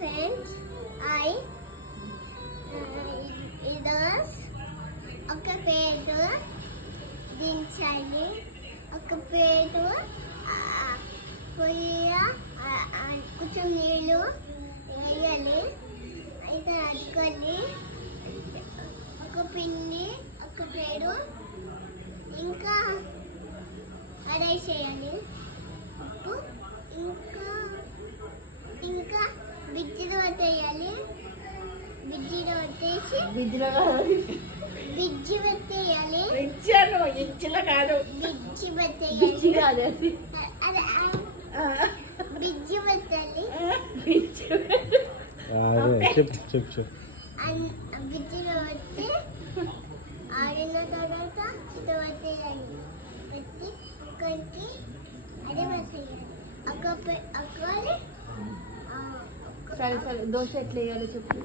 Friends ఈరోజు ఒక plate దించాలి, ఒక ప్లేట్ పొయ్యిలో కొంచెం నీళ్ళు వేయాలి, అయితే అడుకొని ఒక పిండి ఒక ప్లేటు ఇంకా రైస్ వేయాలి, ఉప్పు ఇంకా బిజ్జిలో పెట్టేయాలి, బిజ్జిలో పెట్టేసి బిజ్జి పెట్టేయాలి, బిజ్జి పెట్టేయాలి, అదే బిజ్జి పెట్టాలి, బిజ్జిలో పెట్టి ఆడిన తర్వాత ఇది పెట్టేయాలి, పెట్టి కుక్కర్కి అదే పెట్టేయాలి. సరే సరే దోశ ఎట్లా వేయాలో చెప్పు.